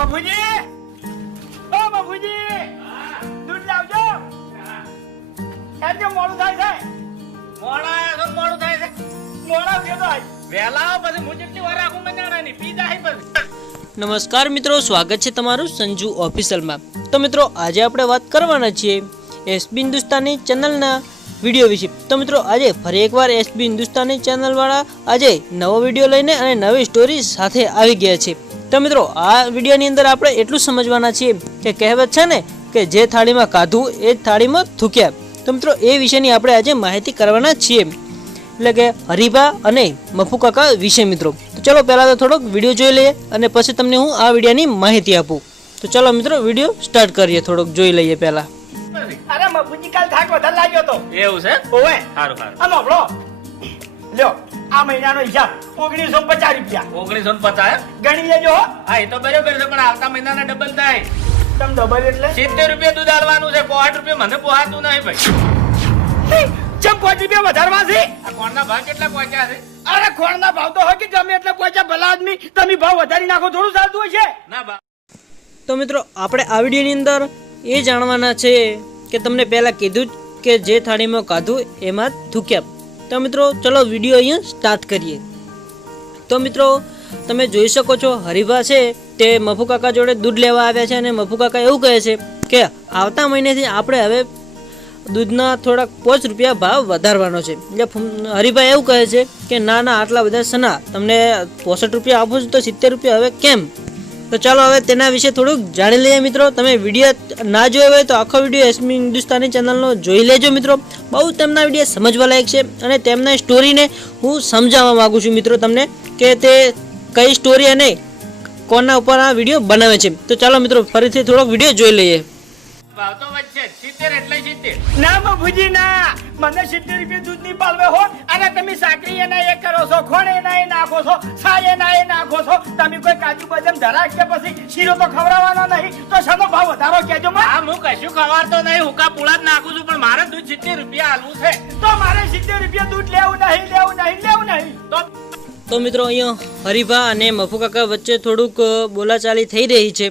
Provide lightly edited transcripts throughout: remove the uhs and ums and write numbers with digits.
મફુજી, ઓ મફુજી, દૂધ લાવજો. એમ કે મોડું થાય છે. મોડું થાય છે. મોડા ઉઠે તો આજ વહેલા પછી હું જેટલી વાર આખું મંજાણા ની પી જાય પછી. નમસ્કાર મિત્રો, સ્વાગત છે તમારું સંજુ ઓફિશિયલમાં. તો મિત્રો આજે આપણે વાત કરવાના છીએ એસબી હિન્દુસ્તાની ચેનલના વિડીયો વિશે. તો મિત્રો આજે ફરી એકવાર એસબી હિન્દુસ્તાની ચેનલવાળા આજે નવો વિડીયો લઈને અને નવી સ્ટોરી સાથે આવી ગયા છે. તો મિત્રો આ વિડીયોની અંદર આપણે એટલું સમજવાના છીએ કે કહેવત છે ને કે જે થાળીમાં કાઢું એ જ થાળીમાં થૂક્યા. તો મિત્રો એ વિશેની આપણે આજે માહિતી કરવાના છીએ, એટલે કે હરિભા અને મફુ કાકા વિશે મિત્રો. તો ચલો પહેલાં તો થોડોક વિડીયો જોઈ લઈએ અને પછી તમને હું આ વિડીયોની માહિતી આપું. તો ચલો મિત્રો વિડીયો સ્ટાર્ટ કરીએ, થોડોક જોઈ લઈએ પહેલાં. અરે મફુજી કાલ થાક વધારે લાગ્યો તો. એવું છે? ઓવે સારું સારું. આ નોબળો લ્યો, આ મહિનાનો હિસાબ 1950 રૂપિયા 1950. ગણી લેજો હો. હા એ તો બરોબર છે, પણ આવતા મહિનાના ડબલ થાય. તમ ડબલ એટલે 70 રૂપિયા દૂધ આલવાનું છે. 65 રૂપિયા મને પોહાતું નહીં ભાઈ. ચમ 5 રૂપિયા વધારવા છે. આ કોણના ભાવ કેટલા પહોંચ્યા છે? અરે ખોળના ભાવ તો હોય કે ગમે એટલે પહોંચ્યા ભલા આદમી, તમે ભાવ વધારી નાખો થોડું ચાલતું હોય છે. ના ભાવ. તો મિત્રો આપણે આ વિડીયોની અંદર એ જાણવાના છે કે તમને પહેલાં કીધું જ કે જે થાળીમાં કાઢું એમાં જ થૂક્યા. તો મિત્રો ચલો વિડીયો અહીંયા સ્ટાર્ટ કરીએ. તો મિત્રો તમે જોઈ શકો છો હરિભા છે તે મફુ કાકા જોડે દૂધ લેવા આવ્યા છે અને મફુ કાકા એવું કહે છે કે આવતા મહિનેથી આપણે હવે દૂધના થોડાક 5 રૂપિયા ભાવ વધારવાનો છે. એટલે હરિભાઈ એવું કહે છે કે ના ના આટલા બધા સના, તમને 65 રૂપિયા આપો છો તો 70 રૂપિયા હવે કેમ? તો ચાલો હવે તેના વિશે થોડુંક જાણી લઈએ મિત્રો. તમે વિડીયો ના જોયો હોય તો આખો વિડીયો એસબી હિન્દુસ્તાની ચેનલનો જોઈ લેજો મિત્રો. બહુ તેમના વિડીયો સમજવા લાયક છે અને તેમના સ્ટોરીને હું સમજાવવા માગું છું મિત્રો તમને કે તે કઈ સ્ટોરી અને કોના ઉપર આ વિડીયો બનાવે છે. તો ચાલો મિત્રો ફરીથી થોડોક વિડીયો જોઈ લઈએ. ભાવ તો વચ્ચે 70 એટલે 70. ના મફુજી ના, મને 70 રૂપિયા દૂધ નહીં પાલવે હો. અને તમે સાકરી એના એ કરો છો, ખોણ એના એ નાખો છો, સાય એના એ નાખો છો. તમે કોઈ કાજુ બદામ ધરા કે પછી શીરો તો ખવડાવવાનો નહીં, તો શાનો ભાવ વધારો કહેજો માં. હા હું કશું ખવાડતો નહીં, હુકા પૂળા જ નાખું છું, પણ મારે દૂધ 70 રૂપિયા આલવું છે. તો મારે 70 રૂપિયા દૂધ લેવું નહીં. તો મિત્રો અહીંયા હરિભા અને મફુ કાકા વચ્ચે થોડુંક બોલાચાલી થઈ રહી છે.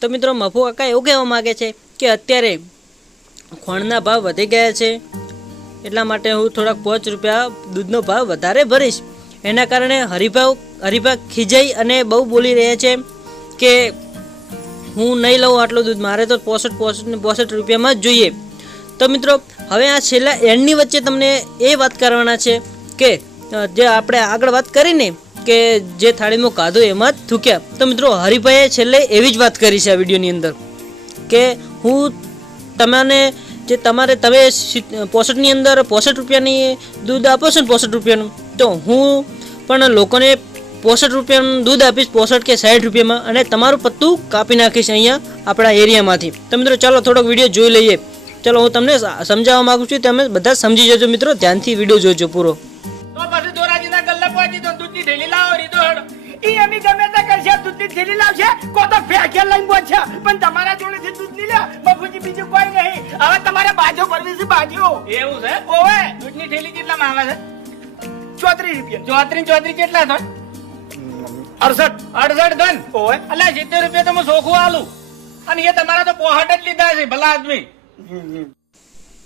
તો મિત્રો મફુ કાકા એવું કહેવા માગે છે કે અત્યારે ખોણના ભાવ વધી ગયા છે, એટલા માટે હું થોડાક 5 રૂપિયા દૂધનો ભાવ વધારે ભરીશ. એના કારણે હરિભા ખીજાઈ અને બહુ બોલી રહ્યા છે કે હું નહીં લઉં આટલું દૂધ, મારે તો 65 રૂપિયામાં જ જોઈએ. તો મિત્રો હવે આ છેલ્લા એન્ડની વચ્ચે તમને એ વાત કરવાના છે કે જે આપણે આગળ વાત કરીને કે જે થાળીમાં કાઢું એમાં જ થૂક્યા. તો મિત્રો હરિભાઈએ છેલ્લે એવી જ વાત કરી છે આ વિડીયોની અંદર કે હું તમને જે તમે 65ની અંદર 65 રૂપિયાની દૂધ આપો છો ને 65 રૂપિયાનું, તો હું પણ લોકોને 65 રૂપિયાનું દૂધ આપીશ, 65 કે 60 રૂપિયામાં, અને તમારું પત્તું કાપી નાખીશ અહીંયા આપણા એરિયામાંથી. તો મિત્રો ચાલો થોડોક વિડીયો જોઈ લઈએ. ચલો હું તમને સમજાવવા માગું છું, તમે બધા સમજી જજો મિત્રો, ધ્યાનથી વિડીયો જોજો પૂરો. તો પછી દોરાજીના ગલ્લે પહોંચી તો દૂધની ઢેલી લાવો રીતો હેડો. ઈ એમી ગમે તે કરશે, દૂધની થેલી લાવશે, કો તો ફેંકે લઈને પહોંચશે, પણ તમારા જોડેથી દૂધ નહીં લે મફુજી, બીજું કોઈ નહીં. હવે તમારે બાજો ભરવી છે, બાજો. એવું છે? ઓવે દૂધની ઢેલી કેટલામાં આવે છે? 34 રૂપિયા. 34 કેટલા થાય? 68 ધન. ઓવે અલ્યા 70 રૂપિયા તો હું ચોખ્ખું આલું, અને એ તમારા તો પોહટ જ લીધા છે ભલા આદમી.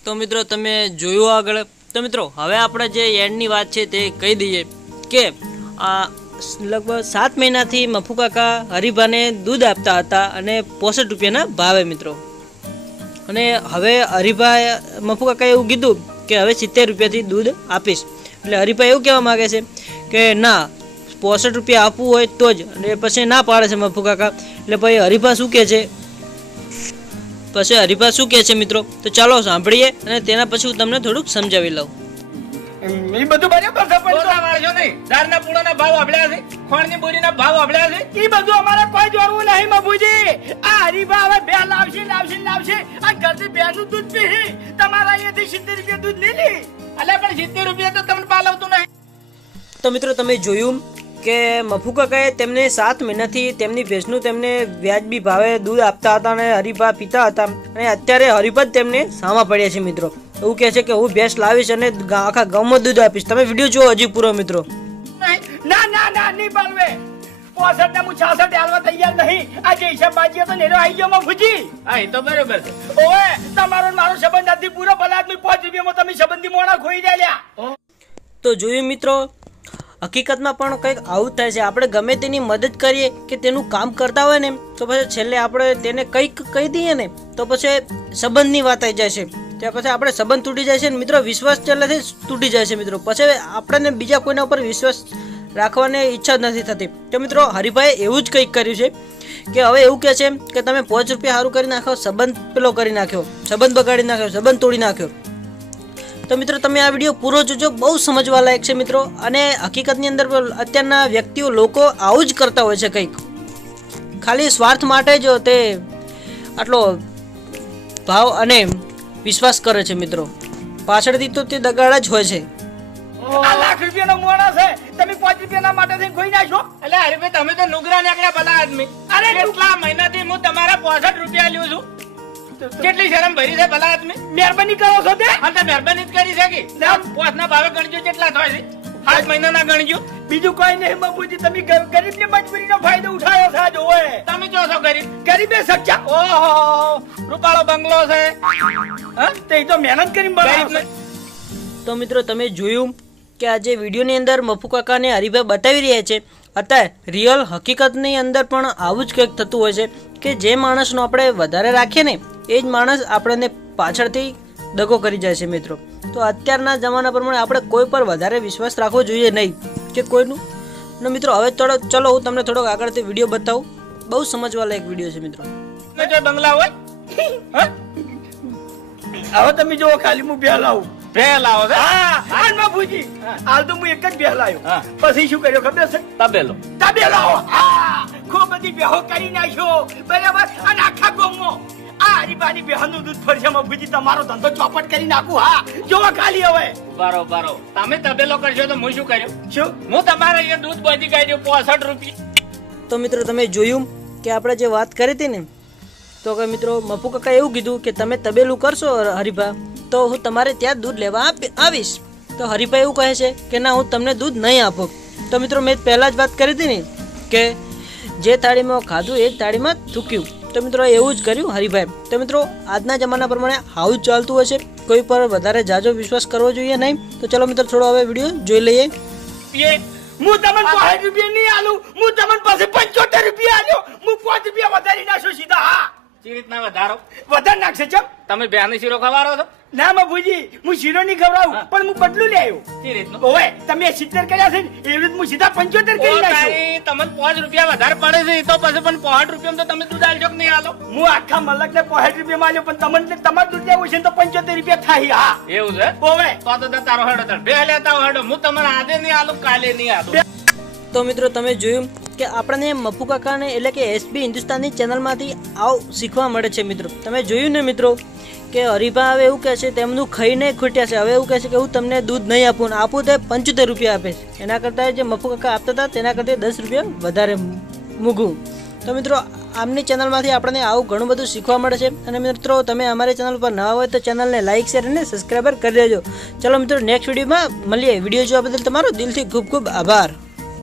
તો મિત્રો તમે જોયું આગળ. તો મિત્રો હવે આપણે જે એન્ડની વાત છે તે કહી દઈએ કે આ લગભગ 7 મહિનાથી મફુ કાકા હરિભાને દૂધ આપતા હતા અને 65 રૂપિયાના ભાવે મિત્રો. અને હવે હરિભાઈ મફુ કાકાએ એવું કીધું કે હવે 70 રૂપિયાથી દૂધ આપીશ. એટલે હરિભાઈ એવું કહેવા માગે છે કે ના 65 રૂપિયા આપવું હોય તો જ, અને પછી ના પાડે છે મફુ કાકા. એટલે ભાઈ હરિભા શું કહે છે મિત્રો, તો ચાલો સાંભળીએ અને તેના પછી હું તમને થોડુંક સમજાવી લઉં. એ બધું બરાબર છે, પણ બોલતા વાળજો નહીં. દાળના પૂળાના ભાવ આભળ્યા છે, ખોણની બોરીના ભાવ આભળ્યા છે. ઈ બધું અમારે કોઈ જોડવું નહીં મફુજી. આ હરીફા હવે બે લાવશે. આ ઘરથી બેનું દૂધ પી, તમારા અહીંયાથી 70 રૂપિયા દૂધ નહીં લી. અલ્યા પણ 70 રૂપિયા તો તમને પાલવતું નહીં. તો મિત્રો તમે જોયું કે મફુ કાકાએ તેમને 7 મહિનાથી તેમની ભેંસનું તેમને વ્યાજબી ભાવે દૂધ આપતા હતા અને હરિભા પીતા હતા, અને અત્યારે હરિભા જ તેમને સામા પડ્યા છે મિત્રો. એવું કહે છે કે હું ભેંસ લાવીશ અને આખા ગામમાં દૂધ આપીશ. તમે વિડીયો જુઓ હજી પૂરો મિત્રો. ના નહીં પાલવે. 65 ને હું 66 હાલવા તૈયાર નહીં. આ જે હિસાબ બાજી હતો ને એનો આવી ગયો મફુજી. હા એ તો બરોબર છે. ઓવે તમારો ને મારો સંબંધ નથી પૂરો. ભલા આદમી 5 રૂપિયામાં તમે સંબંધી મોણા ખોઈ રહ્યા. તો જોયું મિત્રો, હકીકતમાં પણ કંઈક આવું થાય છે. આપણે ગમે તેની મદદ કરીએ કે તેનું કામ કરતા હોય ને તો પછી છેલ્લે આપણે તેને કંઈક કહી દઈએ ને તો પછી સંબંધની વાત આવી જાય છે. ત્યાં પછી આપણે સંબંધ તૂટી જાય છે ને મિત્રો, વિશ્વાસ પહેલાંથી તૂટી જાય છે મિત્રો. પછી આપણને બીજા કોઈના ઉપર વિશ્વાસ રાખવાની ઈચ્છા જ નથી થતી. તો મિત્રો હરિભાઈએ એવું જ કંઈક કર્યું છે કે હવે એવું કહે છે કે તમે 5 રૂપિયા સારું કરી નાખો, સંબંધ પેલો કરી નાખ્યો, સંબંધ બગાડી નાખ્યો, સંબંધ તોડી નાખ્યો. તો મિત્રો તમે આ વિડીયો પૂરો જોજો, બહુ સમજવા લાયક છે મિત્રો. અને હકીકતની અંદર અત્યારના વ્યક્તિઓ લોકો આવું જ કરતા હોય છે, કંઈક ખાલી સ્વાર્થ માટે જ તે આટલો ભાવ અને વિશ્વાસ કરે છે મિત્રો. પાછળથી તો તે દગાડા જ હોય છે. આ લાખ રૂપિયાનો મોણા છે, તમે 5 રૂપિયાના માટે થઈને ખોઈ નાખો. એટલે હરીભાઈ તમે તો નુગરા નીકળ્યા ભલા આદમી. અરે કેટલા મહિનાથી હું તમારા 65 રૂપિયા લ્યો છું. કેટલી શરમ ભરી છે ભલા આદમી. મહેરબાની કરો છો તે. હા તો મહેરબાની જ કરી છે કે 5 ના ભાવે ગણજો કેટલા થાય છે. 8 મહિનાના ગણજો. બીજું કોઈ નહીં બાપુજી, તમે ગરીબની મજબૂરીનો ફાયદો ઉઠાવ્યો છે આજ. ઓય તમે જો છો ગરીબ. ગરીબે સચ્ચા. ઓહો રૂપાળો બંગલો છે. હા તે તો મહેનત કરીને બનાવ્યો છે. તો મિત્રો તમે જોયું કે આજે વિડીયોની અંદર મફુ કાકાને હરિભાઈ બતાવી રહ્યા છે. અત્યારે રિયલ હકીકતની અંદર પણ આવું જ કંઈક થતું હોય છે કે જે માણસનો આપણે વધારે રાખીએ ને એ જ માણસ આપણને પાછળથી દગો કરી જાય છે મિત્રો. તો અત્યારના જમાના પ્રમાણે આપણે કોઈ પર વધારે વિશ્વાસ રાખવો જોઈએ નહીં કે કોઈનું. અને મિત્રો હવે ચલો હું તમને થોડોક આગળથી વિડીયો બતાવું. બહુ સમજવા લાયક વિડીયો છે મિત્રો. જો બંગલા હોય હવે તમે જો ખાલી હું બે લાવું. બે લાવો છે. હા હાલ બાપુજી, હાલ તો હું એક જ બે લાવ્યો. હા. પછી શું કર્યો ખબર છે? તબેલો. તબેલો. હા ખૂબ બધી બેહો કરી નાખ્યો બરાબર. અને આખા ગામમાં આ હરીબાની બેહનનું દૂધ ફરશે બાપુજી. તમારો ધંધો ચોપટ કરી નાખું. હા જોવા ખાલી હવે. બરોબર. તમે તબેલો કરશો તો હું શું કર્યું? શું હું તમારે અહીંયા દૂધ બધી કાઢ્યું 65 રૂપિયા. તો મિત્રો તમે જોયું કે આપણે જે વાત કરી હતી ને, તો કે મિત્રો મફુ કાકા એવું કીધું કે તમે તબેલું કરશો હરિભા તો હું તમારે ત્યાં દૂધ લેવા આવીશ. તો હરિભાઈ એવું કહે છે કે ના, હું તમને દૂધ નહીં આપું. તો મિત્રો મેં પહેલાં જ વાત કરી હતી ને કે જે થાળીમાં ખાધું એ જ થાળીમાં થૂક્યું. તો મિત્રો એવું જ કર્યું હરિભાઈ. તો મિત્રો આજના જમાના પ્રમાણે આવું જ ચાલતું હોય છે. કોઈ પર વધારે જાજો વિશ્વાસ કરવો જોઈએ નહીં. તો ચલો મિત્રો થોડો હવે વિડીયો જોઈ લઈએ. હું તમને 5 રૂપિયા નહીં આલું. હું તમને પાસે 75 રૂપિયા આલ્યો. હું 5 રૂપિયા વધારી નાખશું સીધા. હા સી રીતના વધારો? વધારે નાખશે ચમ. તમે બેહાની શીરો ખવારો છો? ના બાપુજી, હું શીરો નહીં ખવડાવું પણ હું બદલું લે આવ્યો. સી રીતનું? ઓવે તમે 70 કર્યા છે ને એવી રીતે હું સીધા 75 કરી ઓ નાખશું. તારી, તમને 5 રૂપિયા વધારે પડે છે. એ તો પછી પણ 65 રૂપિયામાં તો તમે દૂધ આલજો કે નહીં આલો? હું આખા મલક ને 65 રૂપિયા આલ્યો પણ તમને તમારે દૂધ લેવું છે ને તો 75 રૂપિયા થાય. હા એવું છે? ઓવે તો તારો હેડો તાર બે લેતા હેડો. હું તમને આજે નહીં આલું, કાલે નહીં આલું. તો મિત્રો તમે જોયું કે આપણને મફુ કાકાને એટલે કે એસબી હિન્દુસ્તાનની ચેનલમાંથી આવું શીખવા મળે છે મિત્રો. તમે જોયું ને મિત્રો કે હરિભા હવે એવું કહે છે તેમનું ખાઈને ખૂટ્યા છે. હવે એવું કહે છે કે હું તમને દૂધ નહીં આપું ને આપું તો 75 રૂપિયા આપે છે. એના કરતાં જે મફુ કાકા આપતા હતા તેના કરતાં 10 રૂપિયા વધારે મૂઘું. તો મિત્રો આમની ચેનલમાંથી આપણને આવું ઘણું બધું શીખવા મળે છે. અને મિત્રો તમે અમારી ચેનલ પર નવા હોય તો ચેનલને લાઇક શેર અને સબસ્ક્રાઈબર કરી દેજો. ચલો મિત્રો નેક્સ્ટ વિડીયોમાં મળીએ. વિડીયો જોવા બદલ તમારો દિલથી ખૂબ ખૂબ આભાર.